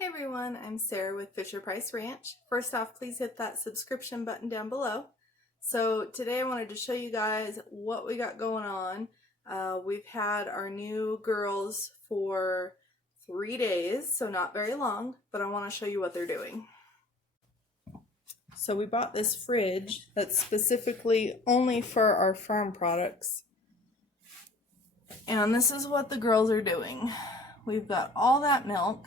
Hey everyone, I'm Sarah with Fisher-Price Ranch. First off, please hit that subscription button down below. So today I wanted to show you guys what we got going on. We've had our new girls for 3 days, so not very long, but I want to show you what they're doing. So we bought this fridge that's specifically only for our farm products. And this is what the girls are doing. We've got all that milk.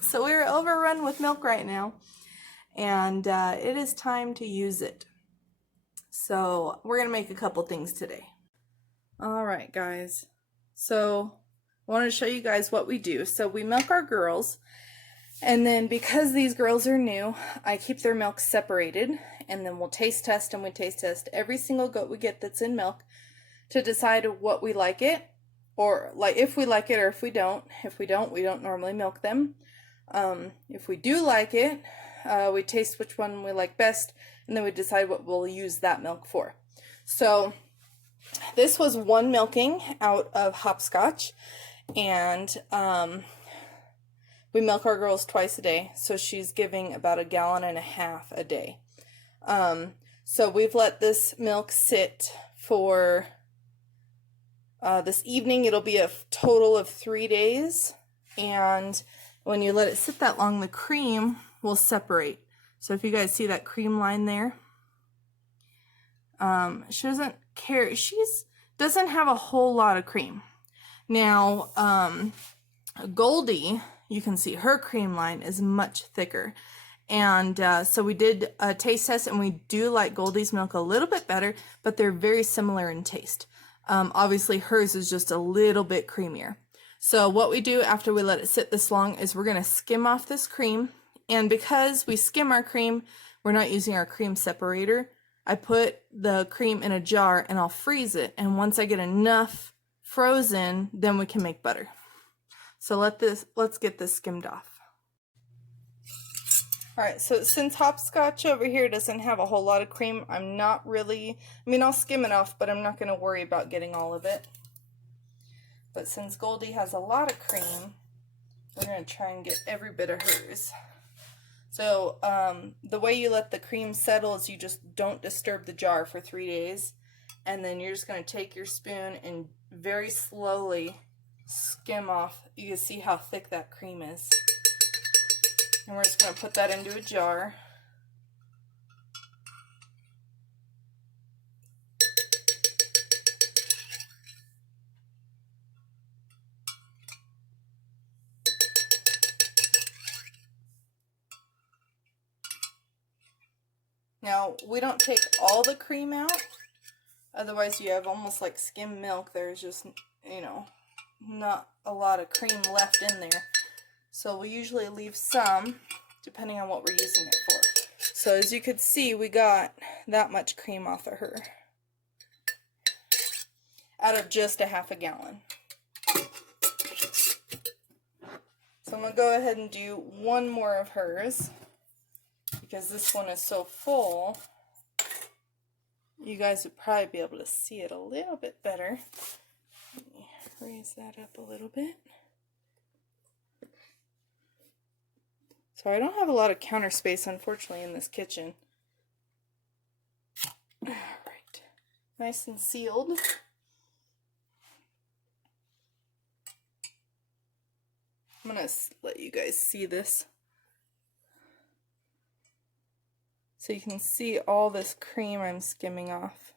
So we're overrun with milk right now, and it is time to use it. So we're gonna make a couple things today. All right, guys. So I wanted to show you guys what we do. So we milk our girls, and then because these girls are new, I keep their milk separated, and then we'll taste test, and we taste test every single goat we get that's in milk to decide what we like it. Or like if we like it or if we don't. If we don't, we don't normally milk them. If we do like it, we taste which one we like best, and then we decide what we'll use that milk for. So this was one milking out of Hopscotch, and we milk our girls twice a day, so she's giving about 1.5 gallons a day. So we've let this milk sit for this evening. It'll be a total of 3 days, and when you let it sit that long, the cream will separate. So if you guys see that cream line there, she doesn't care. Doesn't have a whole lot of cream. Now, Goldie, you can see her cream line is much thicker. And so we did a taste test, and we do like Goldie's milk a little bit better, but they're very similar in taste. Obviously hers is just a little bit creamier. So what we do after we let it sit this long is we're going to skim off this cream. And because we skim our cream, we're not using our cream separator. I put the cream in a jar and I'll freeze it. And once I get enough frozen, then we can make butter. So let's get this skimmed off. Alright, so since Hopscotch over here doesn't have a whole lot of cream, I'll skim it off, but I'm not going to worry about getting all of it. But since Goldie has a lot of cream, we're going to try and get every bit of hers. So, the way you let the cream settle is you just don't disturb the jar for 3 days, and then you're just going to take your spoon and very slowly skim off. You can see how thick that cream is. And we're just going to put that into a jar. Now, we don't take all the cream out. Otherwise, you have almost like skim milk. There's just, not a lot of cream left in there. So we usually leave some, depending on what we're using it for. So as you could see, we got that much cream off of her out of just 1/2 gallon. So I'm going to go ahead and do one more of hers, because this one is so full. You guys would probably be able to see it a little bit better. Let me raise that up a little bit. So I don't have a lot of counter space, unfortunately, in this kitchen. Alright. Nice and sealed. I'm going to let you guys see this. So you can see all this cream I'm skimming off.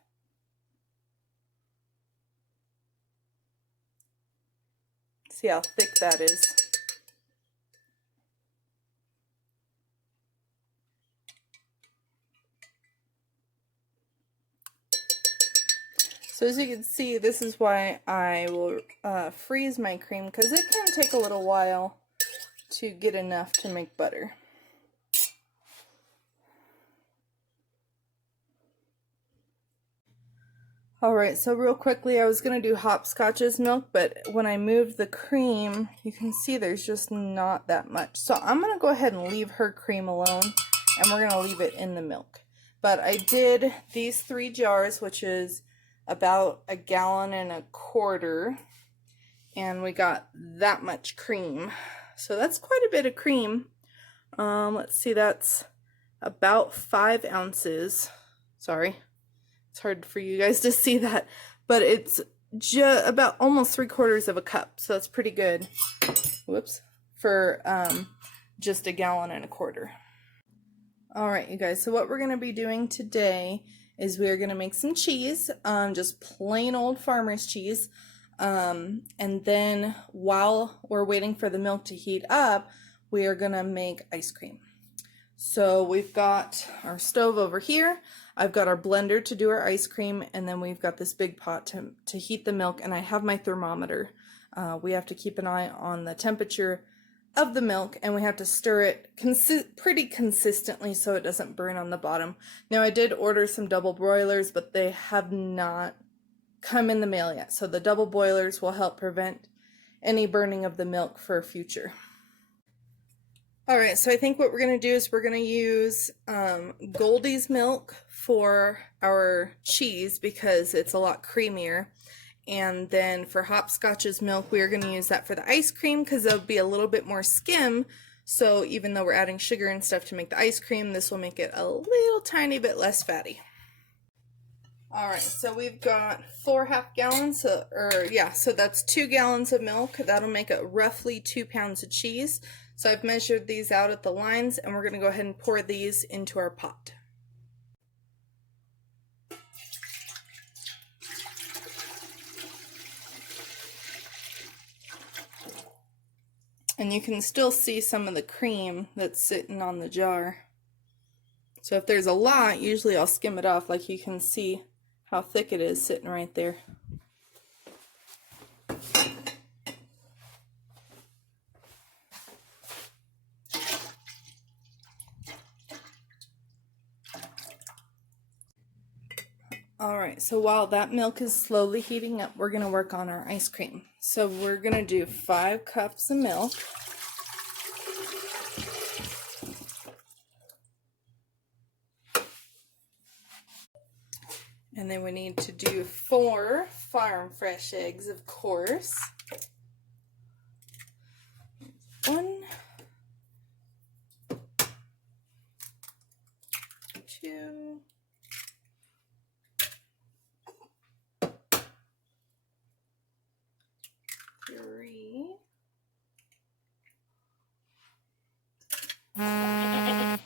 See how thick that is. So as you can see, this is why I will freeze my cream, because it can take a little while to get enough to make butter. Alright, so real quickly, I was going to do Hopscotch's milk, but when I moved the cream, you can see there's just not that much. So I'm going to go ahead and leave her cream alone, and we're going to leave it in the milk. But I did these 3 jars, which is about 1.25 gallons, and we got that much cream. So that's quite a bit of cream. Let's see, that's about 5 ounces. Sorry, it's hard for you guys to see that, but it's just about almost 3/4 cup. So that's pretty good. Whoops, for just 1.25 gallons. All right, you guys, so what we're going to be doing today is we're going to make some cheese, just plain old farmer's cheese. And then while we're waiting for the milk to heat up, we are going to make ice cream. So we've got our stove over here. I've got our blender to do our ice cream, and then we've got this big pot to heat the milk, and I have my thermometer. We have to keep an eye on the temperature of the milk, and we have to stir it pretty consistently so it doesn't burn on the bottom. Now, I did order some double boilers, but they have not come in the mail yet, so the double boilers will help prevent any burning of the milk for future. Alright, so I think what we're going to do is we're going to use Goldie's milk for our cheese because it's a lot creamier. And then for Hopscotch's milk, we are going to use that for the ice cream because it'll be a little bit more skim. So even though we're adding sugar and stuff to make the ice cream, this will make it a little tiny bit less fatty. Alright, so we've got 4 half gallons, so that's 2 gallons of milk. That'll make it roughly 2 pounds of cheese. So I've measured these out at the lines, and we're going to go ahead and pour these into our pot. And you can still see some of the cream that's sitting on the jar. So if there's a lot, usually I'll skim it off. Like you can see how thick it is sitting right there. Alright, so while that milk is slowly heating up, we're going to work on our ice cream. So we're going to do 5 cups of milk. And then we need to do 4 farm fresh eggs, of course. 1, 2, 3, 4.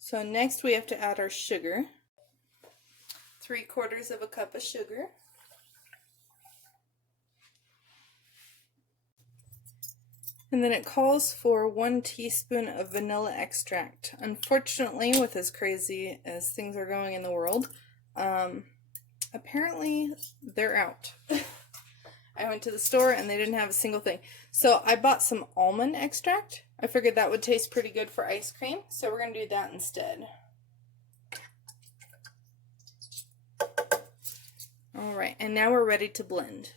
So next we have to add our sugar. 3/4 cup of sugar. And then it calls for 1 teaspoon of vanilla extract. Unfortunately, with as crazy as things are going in the world, apparently they're out. I went to the store and they didn't have a single thing. So I bought some almond extract. I figured that would taste pretty good for ice cream, so we're going to do that instead. Alright, and now we're ready to blend.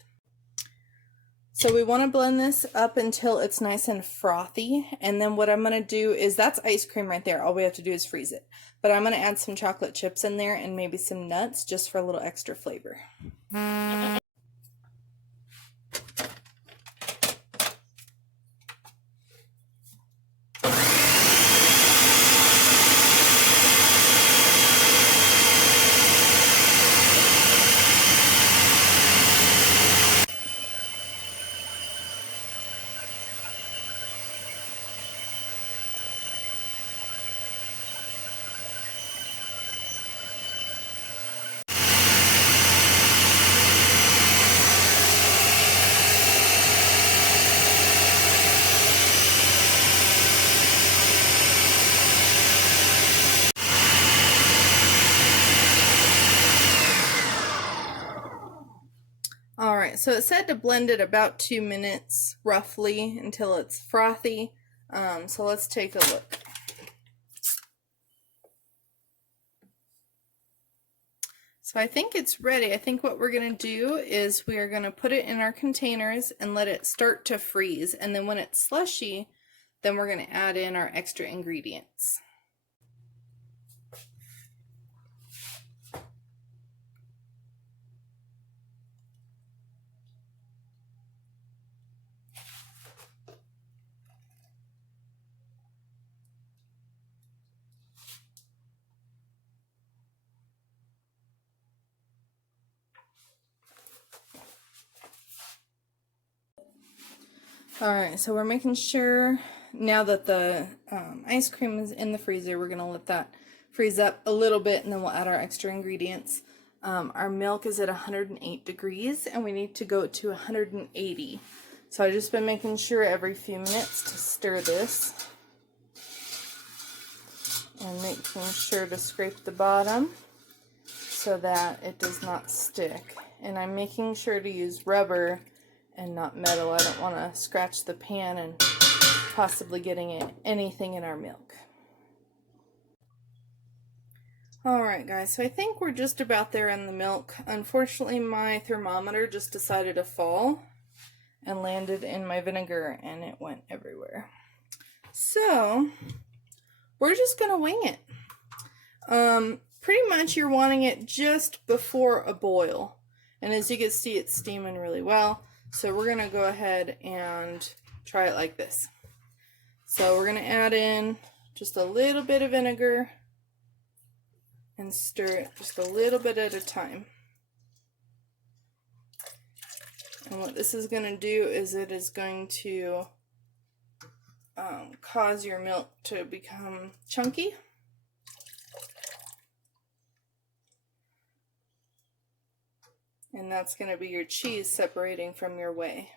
So we want to blend this up until it's nice and frothy, and then what I'm going to do is, that's ice cream right there, all we have to do is freeze it. But I'm going to add some chocolate chips in there and maybe some nuts just for a little extra flavor. Alright, so it said to blend it about 2 minutes, roughly, until it's frothy. So let's take a look. So I think it's ready. I think what we're going to do is we are going to put it in our containers and let it start to freeze. And then when it's slushy, Then we're going to add in our extra ingredients. Alright, so we're making sure now that the ice cream is in the freezer, we're going to let that freeze up a little bit and then we'll add our extra ingredients. Our milk is at 108 degrees and we need to go to 180. So I've just been making sure every few minutes to stir this and making sure to scrape the bottom so that it does not stick. And I'm making sure to use rubber and not metal. I don't want to scratch the pan and possibly getting anything in our milk. Alright guys, so I think we're just about there in the milk. Unfortunately, my thermometer just decided to fall and landed in my vinegar and it went everywhere. So, we're just going to wing it. Pretty much you're wanting it just before a boil. And as you can see, it's steaming really well. So we're going to go ahead and try it like this. So we're going to add in just a little bit of vinegar and stir it just a little bit at a time. And what this is going to do is it is going to cause your milk to become chunky. And that's going to be your cheese separating from your whey.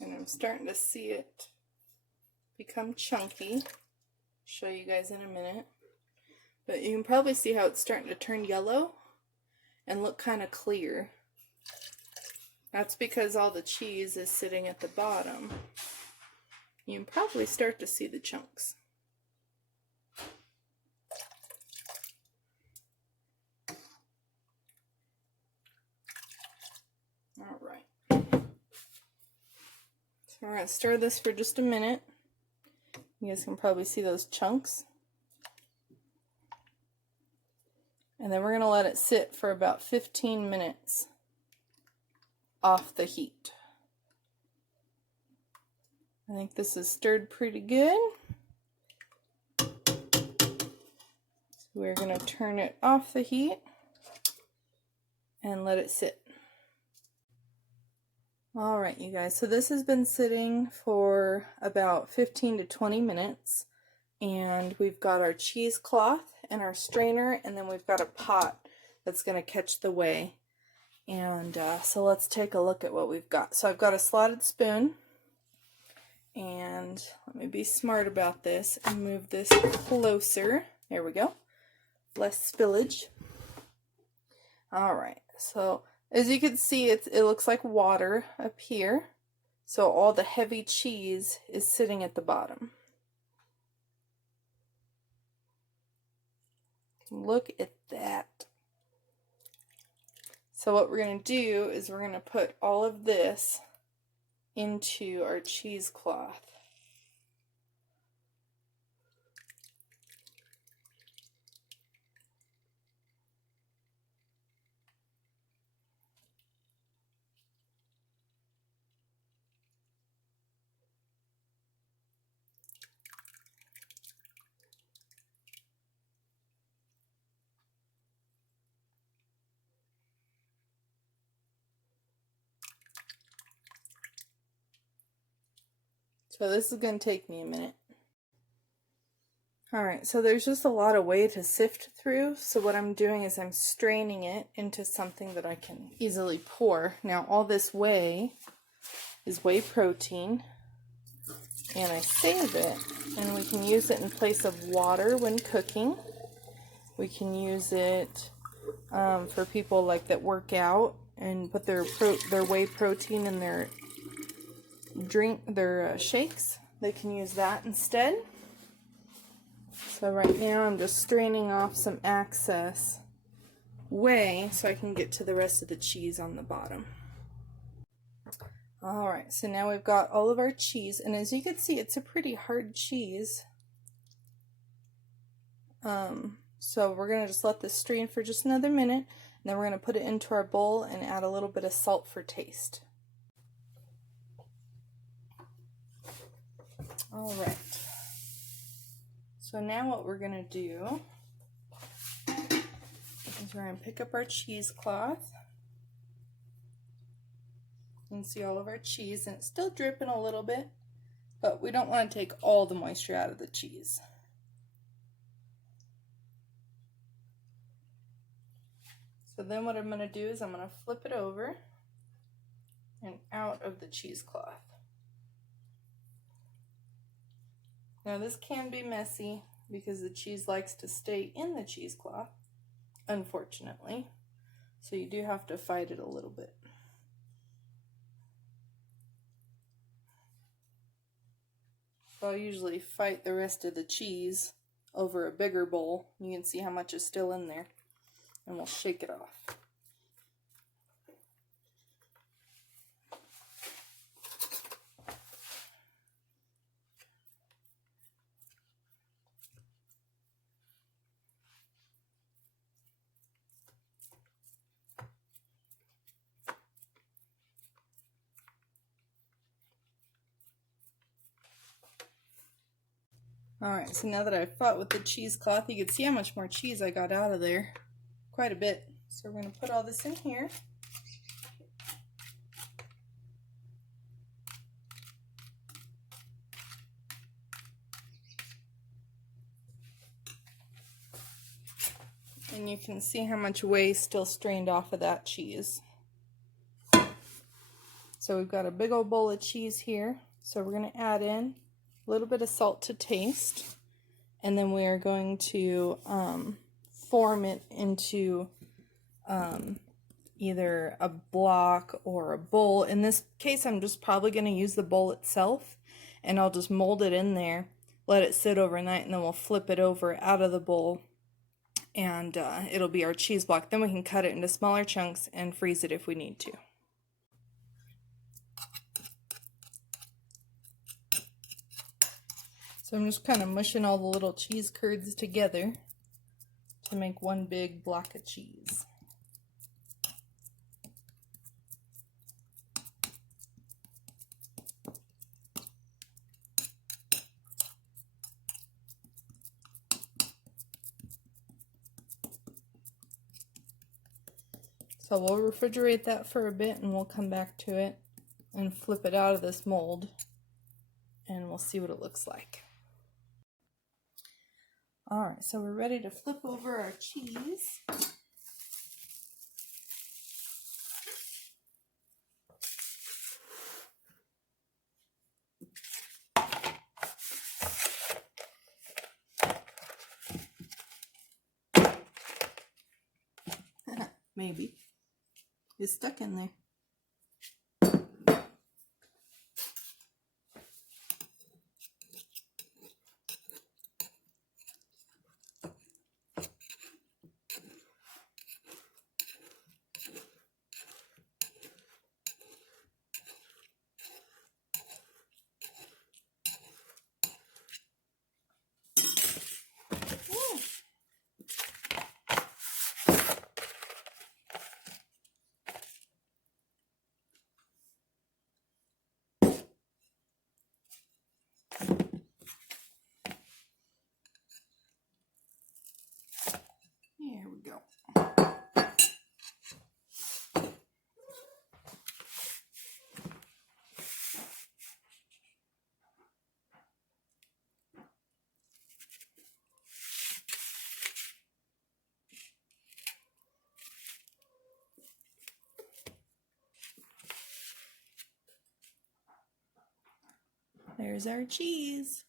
And I'm starting to see it become chunky. Show you guys in a minute. But you can probably see how it's starting to turn yellow and look kind of clear. That's because all the cheese is sitting at the bottom. You can probably start to see the chunks. Alright. So we're going to stir this for just a minute. You guys can probably see those chunks. And then we're going to let it sit for about 15 minutes off the heat. I think this is stirred pretty good. So we're going to turn it off the heat and let it sit. Alright you guys, so this has been sitting for about 15 to 20 minutes and we've got our cheesecloth and our strainer and then we've got a pot that's going to catch the whey. And so let's take a look at what we've got. So I've got a slotted spoon and let me be smart about this and move this closer. There we go. Less spillage. Alright, so as you can see, it looks like water up here. So all the heavy cheese is sitting at the bottom. Look at that. So what we're going to do is we're going to put all of this into our cheesecloth. So this is going to take me a minute. Alright, so there's just a lot of whey to sift through, so what I'm doing is I'm straining it into something that I can easily pour. Now all this whey is whey protein, and I save it, and we can use it in place of water when cooking. We can use it for people like that work out and put their whey protein in their shakes. They can use that instead. So right now I'm just straining off some excess whey so I can get to the rest of the cheese on the bottom. Alright, so now we've got all of our cheese, and as you can see, it's a pretty hard cheese. So we're going to just let this strain for just another minute, and then we're going to put it into our bowl and add a little bit of salt for taste. Alright, so now what we're going to do is we're going to pick up our cheesecloth. You can see all of our cheese, and it's still dripping a little bit, but we don't want to take all the moisture out of the cheese. So then what I'm going to do is I'm going to flip it over and out of the cheesecloth. Now this can be messy because the cheese likes to stay in the cheesecloth, unfortunately. So you do have to fight it a little bit. So I'll usually fight the rest of the cheese over a bigger bowl. You can see how much is still in there. And we'll shake it off. Alright, so now that I've fought with the cheesecloth, you can see how much more cheese I got out of there. Quite a bit. So we're going to put all this in here. And you can see how much whey still strained off of that cheese. So we've got a big old bowl of cheese here. So we're going to add in a little bit of salt to taste. And then we are going to form it into either a block or a bowl. In this case, I'm just probably going to use the bowl itself, and I'll just mold it in there, let it sit overnight, and then we'll flip it over out of the bowl, and it'll be our cheese block. Then we can cut it into smaller chunks and freeze it if we need to. So I'm just kind of mushing all the little cheese curds together to make one big block of cheese. So we'll refrigerate that for a bit, and we'll come back to it and flip it out of this mold, and we'll see what it looks like. Alright, so we're ready to flip over our cheese. Maybe. It's stuck in there. There's our cheese.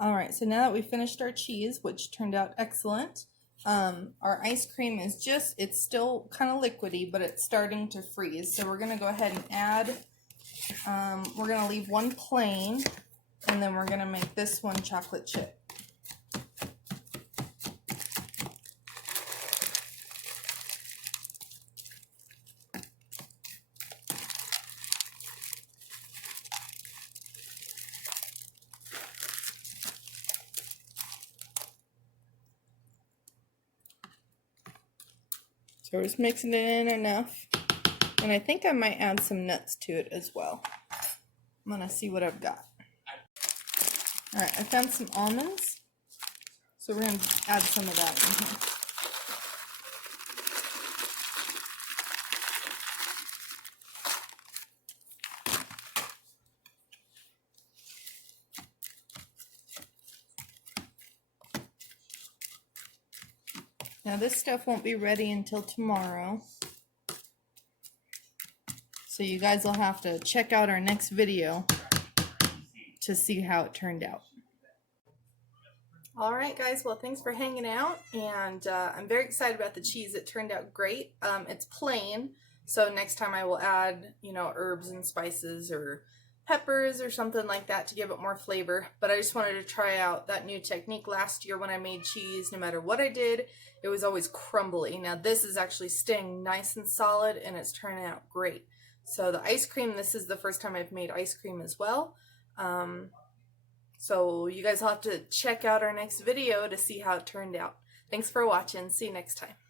All right, so now that we finished our cheese, which turned out excellent, our ice cream is it's still kind of liquidy, but it's starting to freeze. So we're gonna go ahead and add, we're gonna leave one plain, and then we're gonna make this one chocolate chip. So we're just mixing it in enough. And I think I might add some nuts to it as well. I'm gonna see what I've got. All right, I found some almonds. So we're gonna add some of that in here. Now this stuff won't be ready until tomorrow. So you guys will have to check out our next video to see how it turned out. All right, guys, well, thanks for hanging out, and I'm very excited about the cheese. It turned out great. It's plain, so next time I will add, you know, herbs and spices or peppers or something like that to give it more flavor. But I just wanted to try out that new technique. Last year when I made cheese, no matter what I did, it was always crumbly. Now this is actually staying nice and solid, and it's turning out great. So the ice cream, this is the first time I've made ice cream as well. So you guys will have to check out our next video to see how it turned out. Thanks for watching. See you next time.